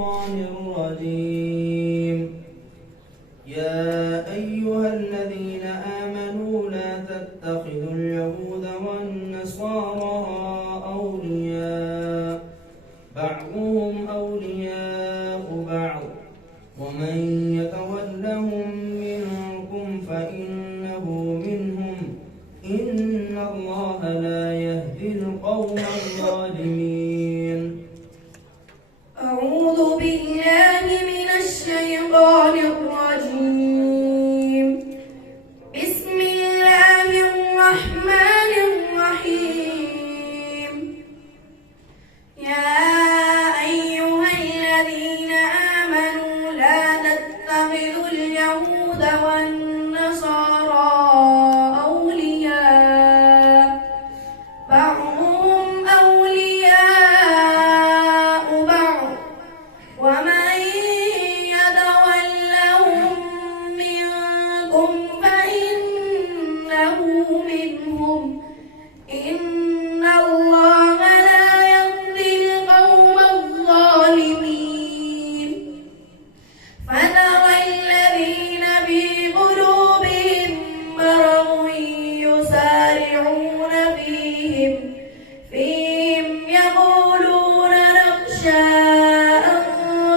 الشيطان الرجيم. يا أيها الذين آمنوا لا تتخذوا اليهود والنصارى أولياء بعضهم أولياء بعض ومن يتولهم منكم فإنه منهم إن الله لا يهدي القوم الظالمين. أعوذ بالله من الشيطان الرجيم. بسم الله الرحمن الرحيم. يا أيها الذين آمنوا لا تتخذوا اليهود والنصارى أولياء بعضهم أولياء بعض ومن يتولهم منكم فإنه منهم إن الله لا يهدي القوم الظالمين. فترى الذين في قلوبهم مرض يسارعون فيهم يقولون نخشى أن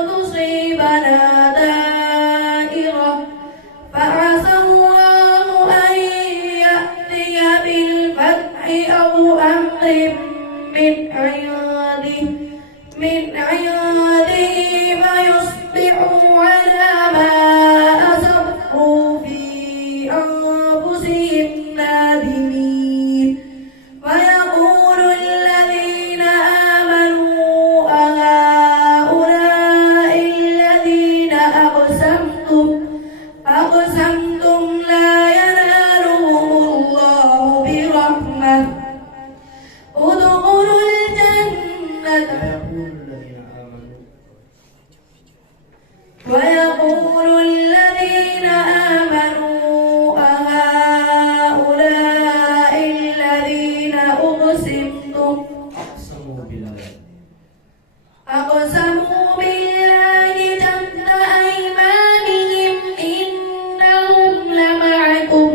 تصيبنا دائرة فعسى الله أن يأتي بالفتح أو أمر من عنده فيصبحوا على ما أسروا في أنفسهم نادمين. ويقول الذين آمنوا أهؤلاء الذين أقسمتم لا ينالهم الله برحمة ادخلوا الجنة. ويقول الذين آمنوا أهؤلاء الذين أقسموا بالله جهد أيمانهم إنهم لمعكم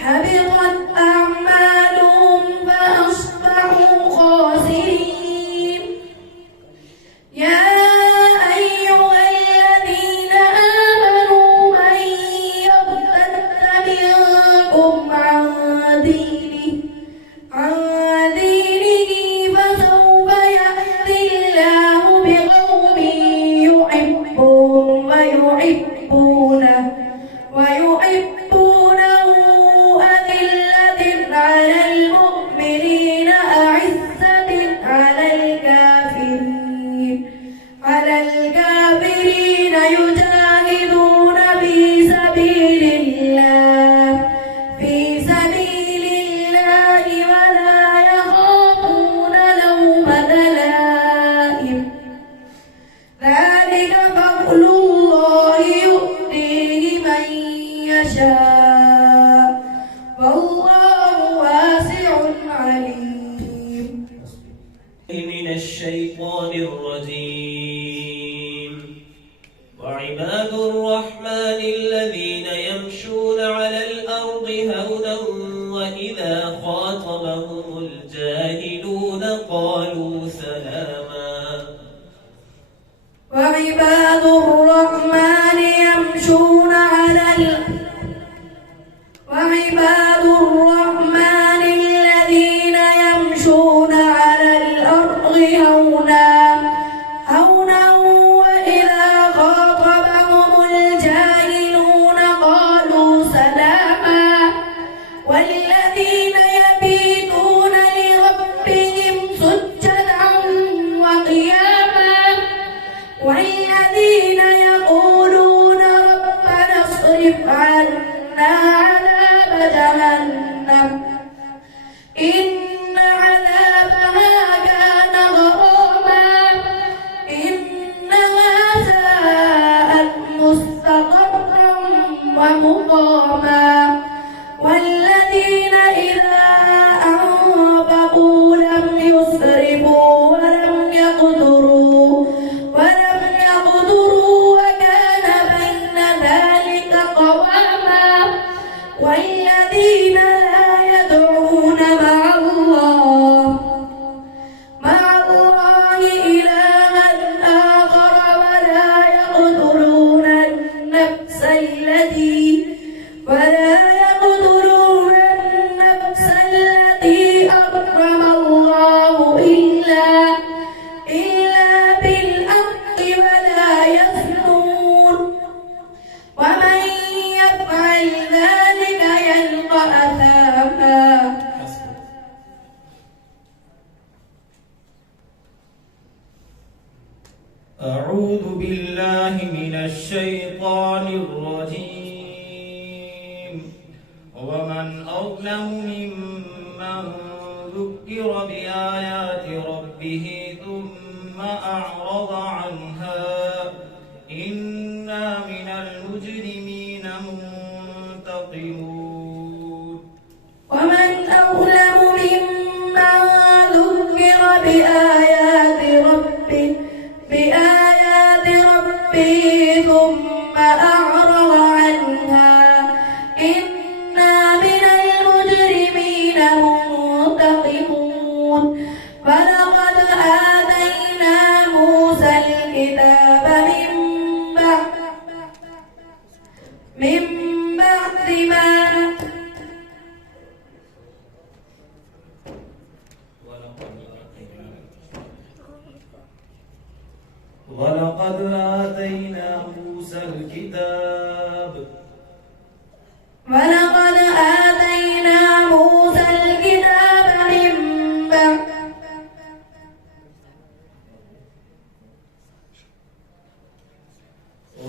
حبطت أعمالهم فأصبحوا خاسرين. يا أيها الذين آمنوا من يرتد منكم عن دينه فسوف يأتي الله بقوم يحبهم ويحبونه أذلة على المؤمنين أعزة على الكافرين يجاهدون في سبيل الله ولا يخافون لومة لائم. ذلك فضل الله يؤتيه من يشاء والله واسع عليم. من الشيطان الرجيم. وعباد الرحمن الذين يمشون على الأرض هونا وإذا خاطبهم الجاهلون قالوا سلاما. وعباد الرحمن يمشون على الذين يمشون على الأرض هونا وإذا خاطبهم الجاهلون قالوا سلاما. والذين يبيتون لربهم سجدا وقياما والذين يقولون أعوذ بالله من الشيطان الرجيم ومن أظلم ممن ذكر بآيات ربه ثم أعرض عنها إنا من المجرمين منتقمون ومن أظلم ممن ذكر بآيات ربه ثم أعرض عنها إنا من المجرمين منتقمون ولقد آتينا موسى الكتاب من بعد ما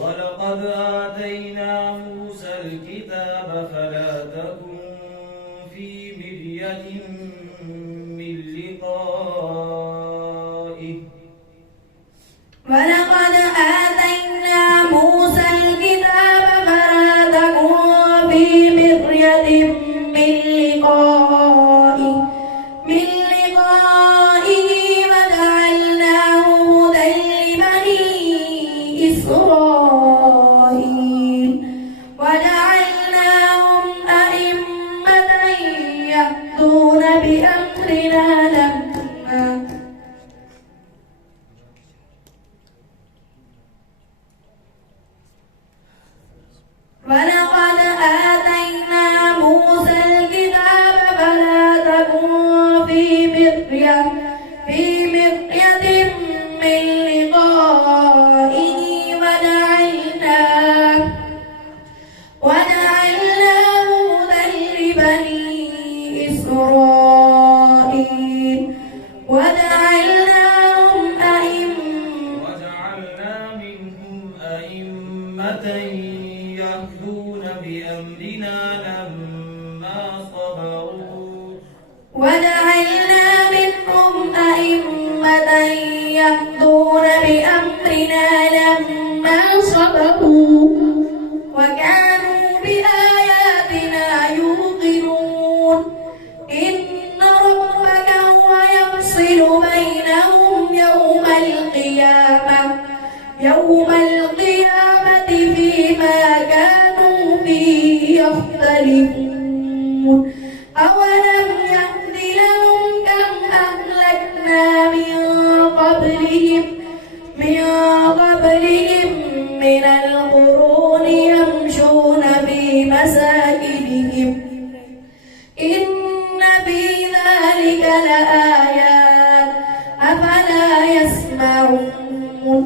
ولقد آتينا موسى الكتاب فلا تكن في مرية من لقائه ولقد آتينا موسى الكتاب فلا تكن في مرية من لقائه وجعلناه هدى لبني إسرائيل وجعلناهم أئمة يهدون بأمرنا ولقد آتينا موسى الكتاب فلا تكن في مرية من لقائه وجعلناه هدى لبني إسرائيل وجعلنا منهم أئمة يهدون بأمرنا لما صبروا وجعلنا منهم أئمة يهدون بأمرنا لما صبروا وكانوا بآياتنا يوقنون إن ربك هو يفصل بينهم يوم القيامة فيما كانوا فيه يختلفون أولم يهد لهم كم أهلكنا من قبلهم من القرون يمشون في مساكنهم إن في ذلك لآيات أفلا يسمعون